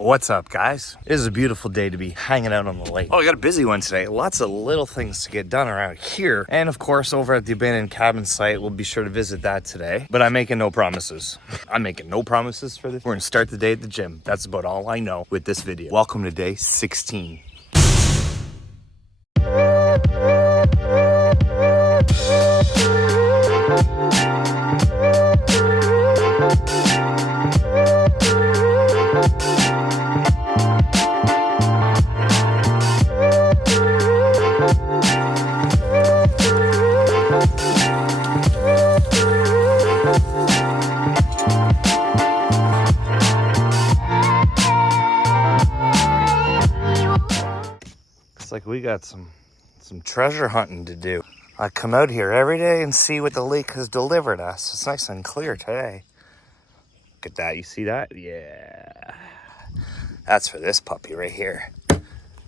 What's up, guys? It is a beautiful day to be hanging out on the lake. Oh, I got a busy one today. Lots of little things to get done around here. And of course, over at the abandoned cabin site, we'll be sure to visit that today. But I'm making no promises. I'm making no promises for this. We're gonna start the day at the gym. That's about all I know with this video. Welcome to day 16. Like we got some treasure hunting to do. I come out here every day and see what the lake has delivered us. It's nice and clear today. Look at that, you see that? Yeah. That's for this puppy right here.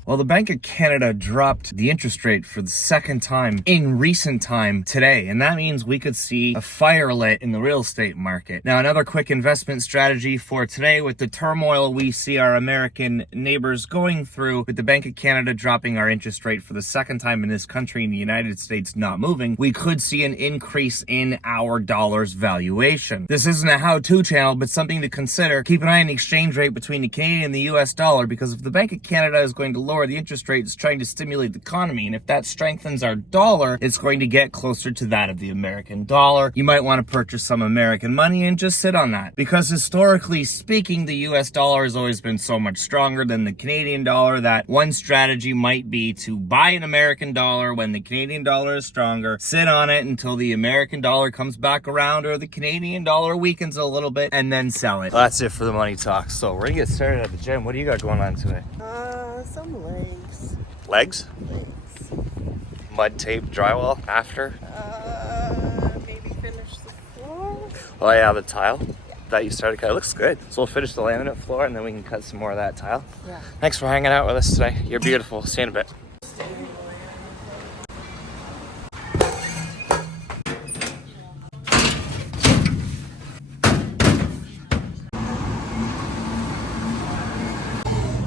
Well, the Bank of Canada dropped the interest rate for the second time in recent time today, and that means we could see a fire lit in the real estate market. Now, another quick investment strategy for today with the turmoil we see our American neighbors going through with the Bank of Canada dropping our interest rate for the second time in this country and the United States not moving, we could see an increase in our dollar's valuation. This isn't a how-to channel, but something to consider. Keep an eye on the exchange rate between the Canadian and the US dollar, because if the Bank of Canada is going to lower the interest rate, it's trying to stimulate the economy, and if that strengthens our dollar, it's going to get closer to that of the American dollar. You might want to purchase some American money and just sit on that, because historically speaking, the US dollar has always been so much stronger than the Canadian dollar that one strategy might be to buy an American dollar when the Canadian dollar is stronger, sit on it until the American dollar comes back around or the Canadian dollar weakens a little bit, and then sell it. Well, that's it for the money talk. So we're gonna get started at the gym. What do you got going on today? Some legs. Legs? Legs. Mud tape, drywall after? Maybe finish the floor. Oh yeah, the tile that you started cutting. It looks good. So we'll finish the laminate floor and then we can cut some more of that tile. Yeah. Thanks for hanging out with us today. You're beautiful. See you in a bit.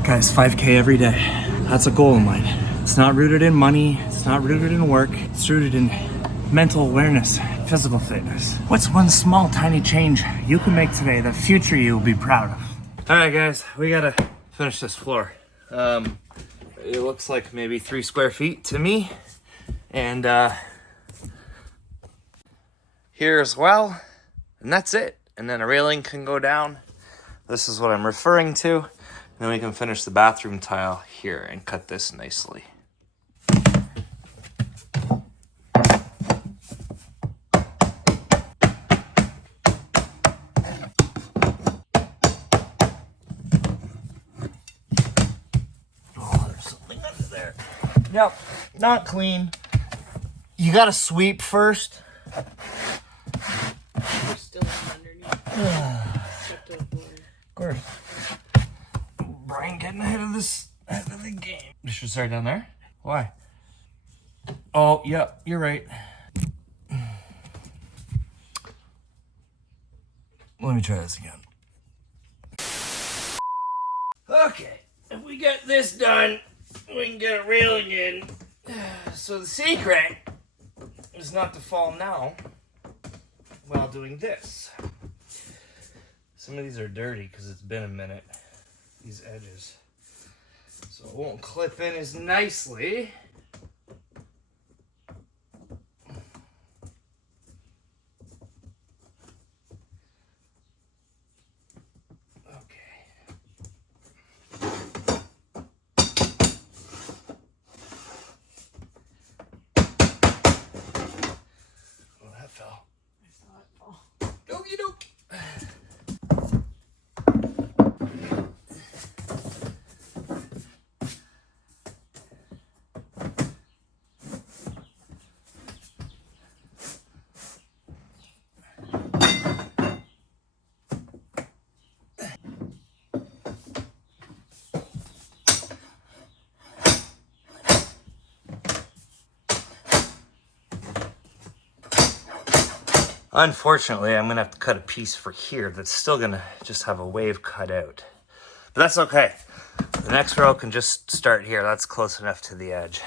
Guys, 5K every day. That's a goal of mine. It's not rooted in money. It's not rooted in work. It's rooted in mental awareness, physical fitness. What's one small, tiny change you can make today that future you will be proud of? All right, guys, we gotta finish this floor. It looks like maybe 3 square feet to me. And here as well. And that's it. And then a railing can go down. This is what I'm referring to. Then we can finish the bathroom tile here and cut this nicely. Oh, there's something under there. Yep, not clean. You gotta sweep first. We're still underneath. Of course. Brian getting ahead of the game. You should start down there? Why? Oh, yep, you're right. Let me try this again. Okay, if we get this done, we can get a railing in. So the secret is not to fall now while doing this. Some of these are dirty because it's been a minute. These edges, so it won't clip in as nicely. Oh, that fell. I saw it fall. Okie doke. Unfortunately, I'm gonna have to cut a piece for here that's still gonna just have a wave cut out. But that's okay. The next row can just start here. That's close enough to the edge.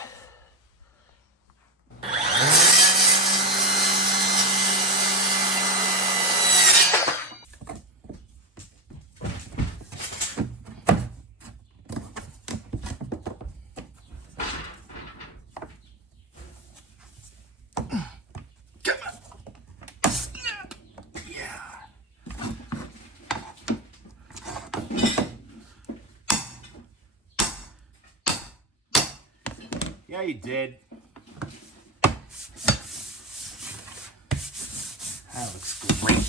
Yeah, you did. That looks great.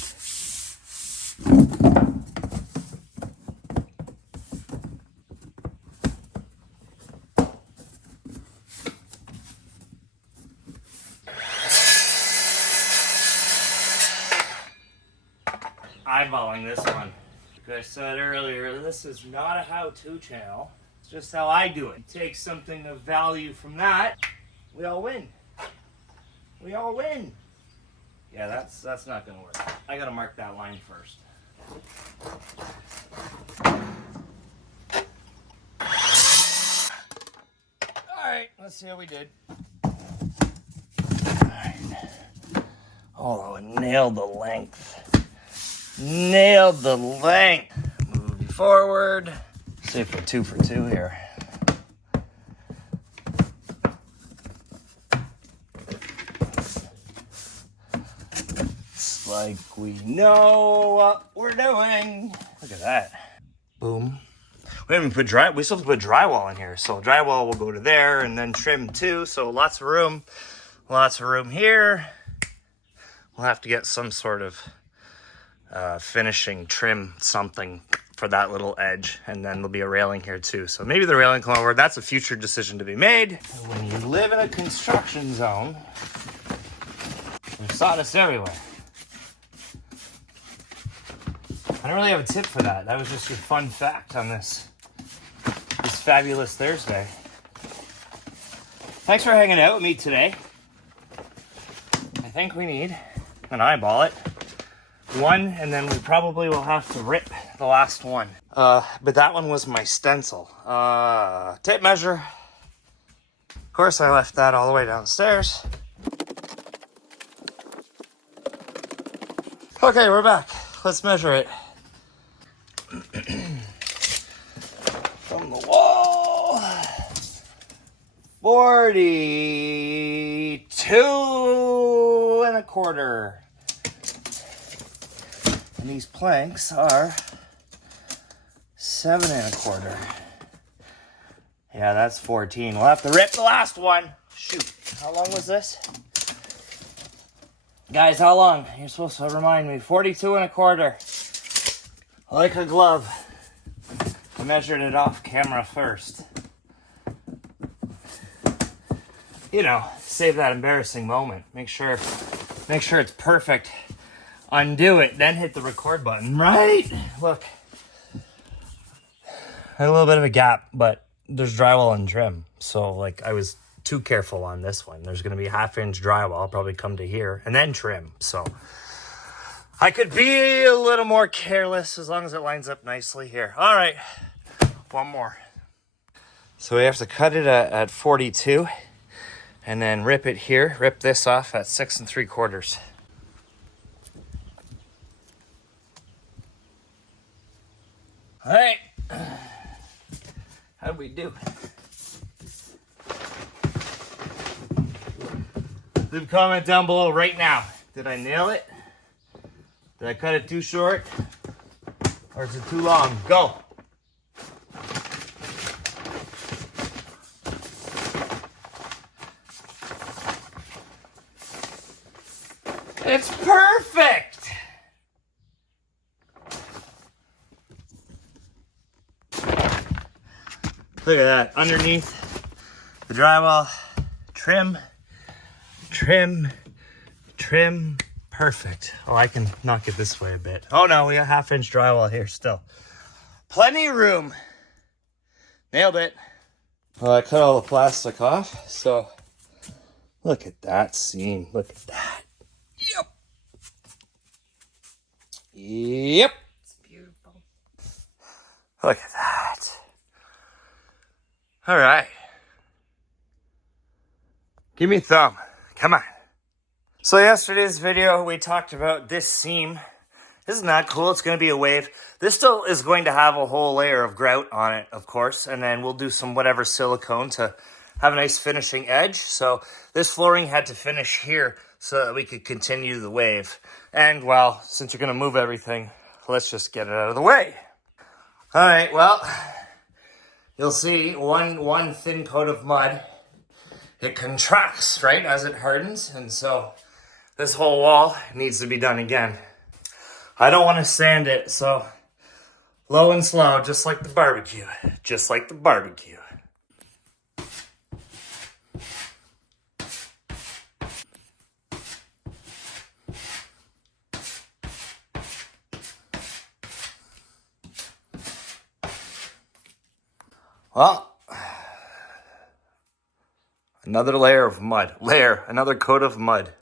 Eyeballing this one. Like I said earlier, this is not a how-to channel. It's just how I do it. Take something of value from that, we all win. We all win. Yeah, that's not gonna work. I gotta mark that line first. Alright, let's see how we did. Alright. Oh, nailed the length. Nailed the length. Moving forward. See if we're 2 for 2 here. It's like we know what we're doing. Look at that. Boom. We haven't put we still have to put drywall in here. So drywall will go to there and then trim too. So lots of room. Lots of room here. We'll have to get some sort of finishing trim something for that little edge, and then there'll be a railing here too. So maybe the railing come over. That's a future decision to be made. When you live in a construction zone, there's sawdust everywhere. I don't really have a tip for that. That was just your fun fact on this fabulous Thursday. Thanks for hanging out with me today. I think we need an eyeball it. One, and then we probably will have to rip the last one. But that one was my stencil. Tape measure. Of course, I left that all the way downstairs. Okay, we're back. Let's measure it. From the wall. 42 and a quarter. And these planks are 7 and a quarter. Yeah, that's 14. We'll have to rip the last one. Shoot, how long was this? Guys, how long? You're supposed to remind me. 42 and a quarter. Like a glove. I measured it off camera first. You know, save that embarrassing moment. Make sure it's perfect. Undo it, then hit the record button, right? Look. I had a little bit of a gap, but there's drywall and trim. So, like, I was too careful on this one. There's going to be 1/2-inch drywall. I'll probably come to here, and then trim. So, I could be a little more careless as long as it lines up nicely here. All right, one more. So, we have to cut it at 42, and then rip it here. Rip this off at 6 3/4. All right, how'd we do? Leave a comment down below right now. Did I nail it? Did I cut it too short? Or is it too long? Go. It's perfect! Look at that, underneath the drywall, trim, perfect. Oh, I can knock it this way a bit. Oh no, we got 1/2-inch drywall here still. Plenty of room. Nailed it. Well, I cut all the plastic off, so look at that seam. Look at that. Yep. Yep. It's beautiful. Look at that. All right. Give me a thumb. Come on. So yesterday's video, we talked about this seam. Isn't that cool? It's going to be a wave. This still is going to have a whole layer of grout on it, of course, and then we'll do some whatever silicone to have a nice finishing edge. So this flooring had to finish here so that we could continue the wave. And, well, since you're going to move everything, let's just get it out of the way. All right, well, you'll see one thin coat of mud. It contracts, right, as it hardens, and so this whole wall needs to be done again. I don't want to sand it, so low and slow, just like the barbecue. Just like the barbecue. Well, another layer of mud. Another coat of mud.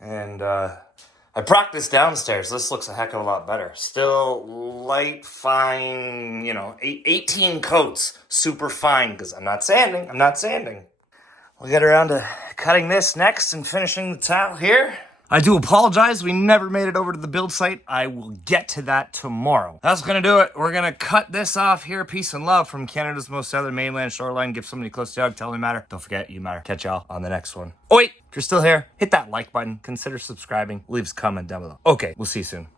And I practiced downstairs. This looks a heck of a lot better. Still light, fine, 18 coats. Super fine, because I'm not sanding. We'll get around to cutting this next and finishing the tile here. I do apologize. We never made it over to the build site. I will get to that tomorrow. That's going to do it. We're going to cut this off here. Peace and love from Canada's most southern mainland shoreline. Give somebody close to you a hug. Tell them you matter. Don't forget you matter. Catch y'all on the next one. Oh, wait. If you're still here, hit that like button. Consider subscribing. Leave us a comment down below. Okay, we'll see you soon.